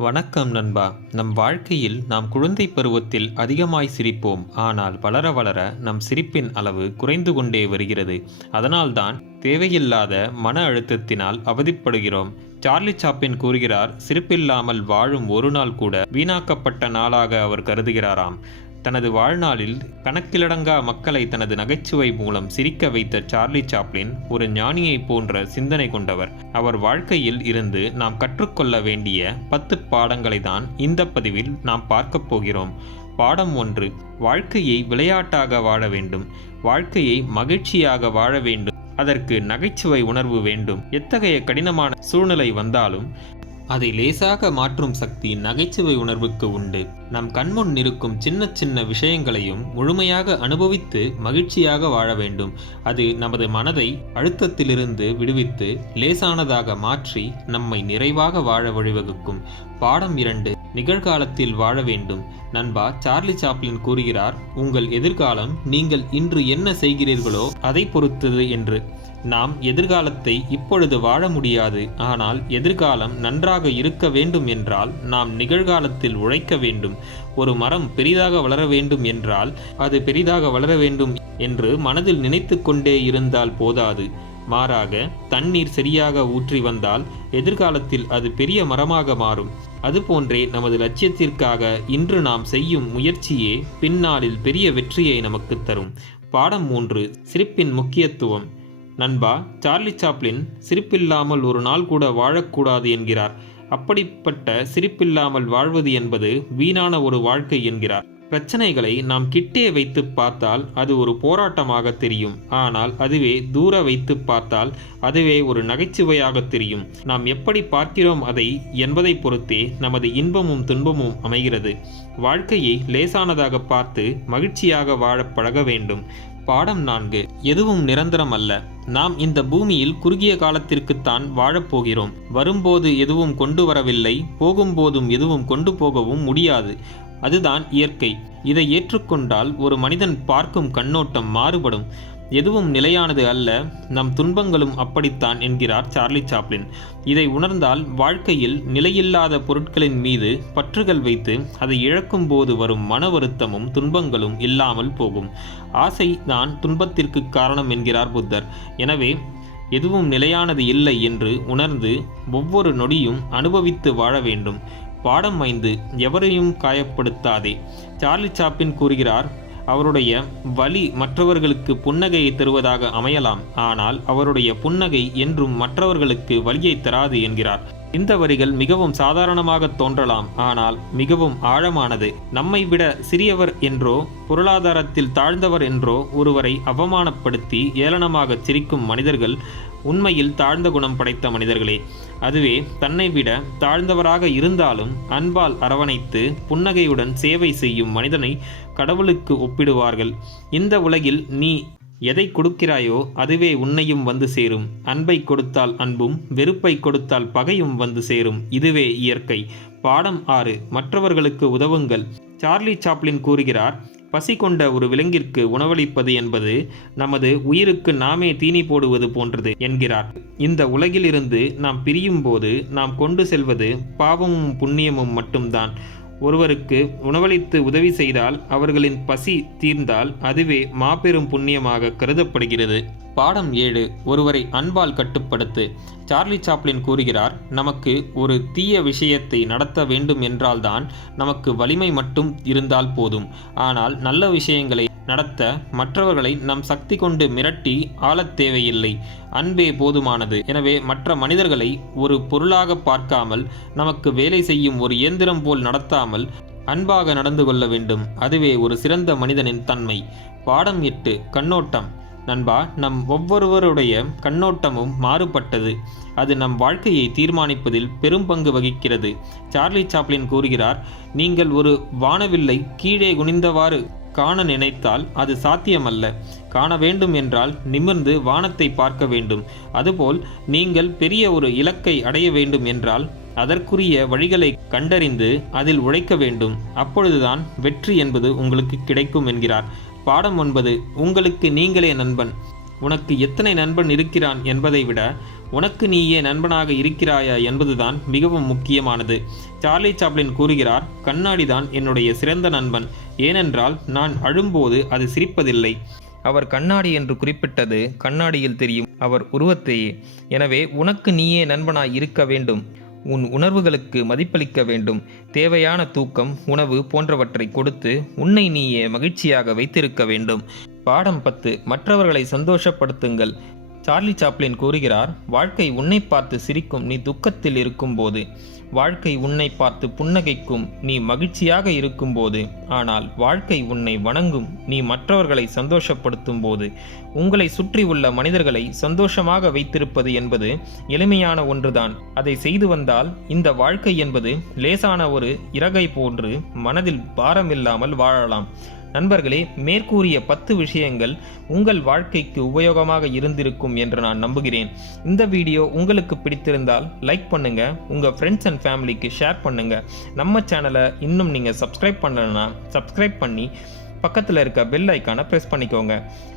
வணக்கம் நண்பா. நம் வாழ்க்கையில் நாம் குழந்தை பருவத்தில் அதிகமாய் சிரிப்போம். ஆனால் வளர வளர நம் சிரிப்பின் அளவு குறைந்து கொண்டே வருகிறது. அதனால்தான் தேவையில்லாத மன அழுத்தத்தினால் அவதிப்படுகிறோம். சார்லி சாப்பின் கூறுகிறார் சிரிப்பில்லாமல் வாழும் ஒரு நாள் கூட வீணாக்கப்பட்ட நாளாக அவர் கருதுகிறாராம். தனது வாழ்நாளில் கணக்கிலடங்கா மக்களை தனது நகைச்சுவை மூலம் சிரிக்க வைத்த சார்லி சாப்ளின் ஒரு ஞானியைப் போன்ற சிந்தனை கொண்டவர். அவர் வாழ்க்கையில் இருந்து நாம் கற்றுக்கொள்ள வேண்டிய பத்து பாடங்களை தான் இந்த பதிவில் நாம் பார்க்கப் போகிறோம். பாடம் ஒன்று வாழ்க்கையை விளையாட்டாக வாழ வேண்டும். வாழ்க்கையை மகிழ்ச்சியாக வாழ வேண்டும். அதற்கு நகைச்சுவை உணர்வு வேண்டும். எத்தகைய கடினமான சூழ்நிலை வந்தாலும் அதை லேசாக மாற்றும் சக்தி நகைச்சுவை உணர்வுக்கு உண்டு. நம் கண்முன் இருக்கும் சின்ன சின்ன விஷயங்களையும் முழுமையாக அனுபவித்து மகிழ்ச்சியாக வாழ வேண்டும். அது நமது மனதை அழுத்தத்திலிருந்து விடுவித்து லேசானதாக மாற்றி நம்மை நிறைவாக வாழ வழிவகுக்கும். பாடம் இரண்டு நிகழ்காலத்தில் வாழ வேண்டும். நண்பா சார்லி சாப்ளின் கூறுகிறார் உங்கள் எதிர்காலம் நீங்கள் இன்று என்ன செய்கிறீர்களோ அதை பொறுத்தது என்று. நாம் எதிர்காலத்தை இப்பொழுது வாழ முடியாது. ஆனால் எதிர்காலம் நன்றாக இருக்க வேண்டும் என்றால் நாம் நிகழ்காலத்தில் உழைக்க வேண்டும். ஒரு மரம் பெரிதாக வளர வேண்டும் என்றால் அது பெரிதாக வளர வேண்டும் என்று மனதில் நினைத்து கொண்டே இருந்தால் போதாது. மாறாக தண்ணீர் சரியாக ஊற்றி வந்தால் எதிர்காலத்தில் அது பெரிய மரமாக மாறும். அதுபோன்றே நமது லட்சியத்திற்காக இன்று நாம் செய்யும் முயற்சியே பின்னாளில் பெரிய வெற்றியை நமக்கு தரும். பாடம் மூன்று சிரிப்பின் முக்கியத்துவம். நண்பா சார்லி சாப்ளின் சிரிப்பில்லாமல் ஒரு நாள் கூட வாழக்கூடாது என்கிறார். அப்படிப்பட்ட சிரிப்பில்லாமல் வாழ்வது என்பது வீணான ஒரு வாழ்க்கை என்கிறார். பிரச்சனைகளை நாம் கிட்டே வைத்து பார்த்தால் அது ஒரு போராட்டமாக தெரியும். ஆனால் அதுவே தூர வைத்து பார்த்தால் அதுவே ஒரு நகைச்சுவையாக தெரியும். நாம் எப்படி பார்க்கிறோம் அதை என்பதை பொறுத்தே நமது இன்பமும் துன்பமும் அமைகிறது. வாழ்க்கையை லேசானதாக பார்த்து மகிழ்ச்சியாக வாழ பழக வேண்டும். பாடம் நான்கு. எதுவும் நிரந்தரம் அல்ல. நாம் இந்த பூமியில் குறுகிய காலத்திற்குத்தான் வாழப்போகிறோம் வரும்போது எதுவும் கொண்டு வரவில்லை போகும்போதும் எதுவும் கொண்டு போகவும் முடியாது. அதுதான் இயற்கை. இதை ஏற்றுக்கொண்டால் ஒரு மனிதன் பார்க்கும் கண்ணோட்டம் மாறுபடும். எதுவும் நிலையானது அல்ல. நம் துன்பங்களும் அப்படித்தான் என்கிறார் சார்லி சாப்ளின். இதை உணர்ந்தால் வாழ்க்கையில் நிலையில்லாத பொருட்களின் மீது பற்றுகள் வைத்து அதை இழக்கும் போது வரும் மன வருத்தமும் துன்பங்களும் இல்லாமல் போகும். ஆசை தான் துன்பத்திற்கு காரணம் என்கிறார் புத்தர். எனவே எதுவும் நிலையானது இல்லை என்று உணர்ந்து ஒவ்வொரு நொடியும் அனுபவித்து வாழ வேண்டும். பாடம் ஐந்து எவரையும் காயப்படுத்தாதே. சார்லி சாப்பின் கூறுகிறார் அவருடைய வலி மற்றவர்களுக்கு புன்னகையை தருவதாக அமையலாம். ஆனால் அவருடைய புன்னகை என்றும் மற்றவர்களுக்கு வலியை தராது என்கிறார். இந்த வரிகள் மிகவும் சாதாரணமாக தோன்றலாம் ஆனால் மிகவும் ஆழமானது. நம்மை விட சிறியவர் என்றோ பொருளாதாரத்தில் தாழ்ந்தவர் என்றோ ஒருவரை அவமானப்படுத்தி ஏளனமாக சிரிக்கும் மனிதர்கள் உண்மையில் தாழ்ந்த குணம் படைத்த மனிதர்களே. அதுவே தன்னை விட தாழ்ந்தவராக இருந்தாலும் அன்பால் அரவணைத்து புன்னகையுடன் சேவை செய்யும் மனிதனை கடவுளுக்கு ஒப்பிடுவார்கள். இந்த உலகில் நீ எதை கொடுக்கிறாயோ அதுவே உன்னையும் வந்து சேரும். அன்பை கொடுத்தால் அன்பும் வெறுப்பை கொடுத்தால் பகையும் வந்து சேரும். இதுவே இயற்கை. பாடம் ஆறு மற்றவர்களுக்கு உதவுங்கள். சார்லி சாப்ளின் கூறுகிறார் பசி கொண்ட ஒரு விலங்கிற்கு உணவளிப்பது என்பது நமது உயிருக்கு நாமே தீனி போடுவது போன்றது என்கிறார். இந்த உலகிலிருந்து நாம் பிரியும் போது நாம் கொண்டு செல்வது பாவமும் புண்ணியமும் மட்டும்தான். ஒருவருக்கு உணவளித்து உதவி செய்தால் அவர்களின் பசி தீர்ந்தால் அதுவே மாபெரும் புண்ணியமாக கருதப்படுகிறது. பாடம் ஏழு ஒருவரை அன்பால் கட்டுப்படுத்து. சார்லி சாப்ளின் கூறுகிறார் நமக்கு ஒரு தீய விஷயத்தை நடத்த வேண்டும் என்றால்தான் நமக்கு வலிமை மட்டும் இருந்தால் போதும். ஆனால் நல்ல விஷயங்களை நடத்த மற்றவர்களை நம் சக்தி கொண்டு மிரட்டி ஆளத் தேவையில்லை. அன்பே போதுமானது. எனவே மற்ற மனிதர்களை ஒரு பொருளாக பார்க்காமல் நமக்கு வேலை செய்யும் ஒரு இயந்திரம் போல் நடத்தாமல் அன்பாக நடந்து கொள்ள வேண்டும். அதுவே ஒரு சிறந்த மனிதனின் தன்மை. பாடம் எட்டு கண்ணோட்டம். நண்பா நம் ஒவ்வொருவருடைய கண்ணோட்டமும் மாறுபட்டது. அது நம் வாழ்க்கையை தீர்மானிப்பதில் பெரும் பங்கு வகிக்கிறது. சார்லி சாப்ளின் கூறுகிறார் நீங்கள் ஒரு வானவில்லை கீழே குனிந்தவாறு காண நினைத்தால் அது சாத்தியமல்ல. காண வேண்டும் என்றால் நிமிர்ந்து வானத்தை பார்க்க வேண்டும். அதுபோல் நீங்கள் பெரிய ஒரு இலக்கை அடைய வேண்டும் என்றால் அதற்குரிய வழிகளை கண்டறிந்து அதில் உழைக்க வேண்டும். அப்பொழுதுதான் வெற்றி என்பது உங்களுக்கு கிடைக்கும் என்கிறார். பாடம் ஒன்பது உங்களுக்கு நீங்களே நண்பன். உனக்கு எத்தனை நண்பன் இருக்கிறான் என்பதை விட உனக்கு நீயே நண்பனாக இருக்கிறாயா என்பதுதான் மிகவும் முக்கியமானது. சார்லி சாப்ளின் கூறுகிறார் கண்ணாடிதான் என்னுடைய சிறந்த நண்பன். ஏனென்றால் நான் அழும்போது அது சிரிப்பதில்லை. அவர் கண்ணாடி என்று குறிப்பிட்டது கண்ணாடியில் தெரியும் அவர் உருவத்தையே. எனவே உனக்கு நீயே நண்பனாய் இருக்க வேண்டும். உன் உணர்வுகளுக்கு மதிப்பளிக்க வேண்டும். தேவையான தூக்கம் உணவு போன்றவற்றை கொடுத்து உன்னை நீயே மகிழ்ச்சியாக வைத்திருக்க வேண்டும். பாடம் பத்து. மற்றவர்களை சந்தோஷப்படுத்துங்கள். சார்லி சாப்ளின் கூறுகிறார் வாழ்க்கை உன்னை பார்த்து சிரிக்கும் நீ துக்கத்தில் இருக்கும்போது. வாழ்க்கை உன்னை பார்த்து புன்னகைக்கும் நீ மகிழ்ச்சியாக இருக்கும்போது. ஆனால் வாழ்க்கை உன்னை வணங்கும் நீ மற்றவர்களை சந்தோஷப்படுத்தும் போது உங்களை சுற்றி உள்ள மனிதர்களை சந்தோஷமாக வைத்திருப்பது என்பது எளிமையான ஒன்றுதான். அதை செய்து வந்தால் இந்த வாழ்க்கை என்பது லேசான ஒரு இறகை போன்று மனதில் பாரமில்லாமல் வாழலாம். நண்பர்களே மேற்கூறிய பத்து விஷயங்கள் உங்கள் வாழ்க்கைக்கு உபயோகமாக இருந்திருக்கும் என்று நான் நம்புகிறேன். இந்த வீடியோ உங்களுக்கு பிடித்திருந்தால் லைக் பண்ணுங்க உங்க ஃப்ரெண்ட்ஸ் அண்ட் ஃபேமிலிக்கு ஷேர் பண்ணுங்க. நம்ம சேனலை இன்னும் நீங்க சப்ஸ்கிரைப் பண்ணலன்னா சப்ஸ்கிரைப் பண்ணி பக்கத்தில் இருக்க பெல் ஐக்கானை ப்ரெஸ் பண்ணிக்கோங்க.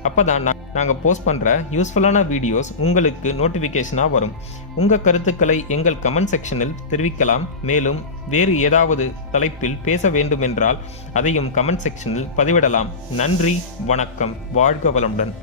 அப்போ தான் நாங்கள் போஸ்ட் பண்ணுற யூஸ்ஃபுல்லான வீடியோஸ் உங்களுக்கு நோட்டிஃபிகேஷனாக வரும். உங்கள் கருத்துக்களை எங்கள் கமெண்ட் செக்ஷனில் தெரிவிக்கலாம். மேலும் வேறு ஏதாவது தலைப்பில் பேச வேண்டுமென்றால் அதையும் கமெண்ட் செக்ஷனில் பதிவிடலாம். நன்றி வணக்கம். வாழ்க வளமுடன்.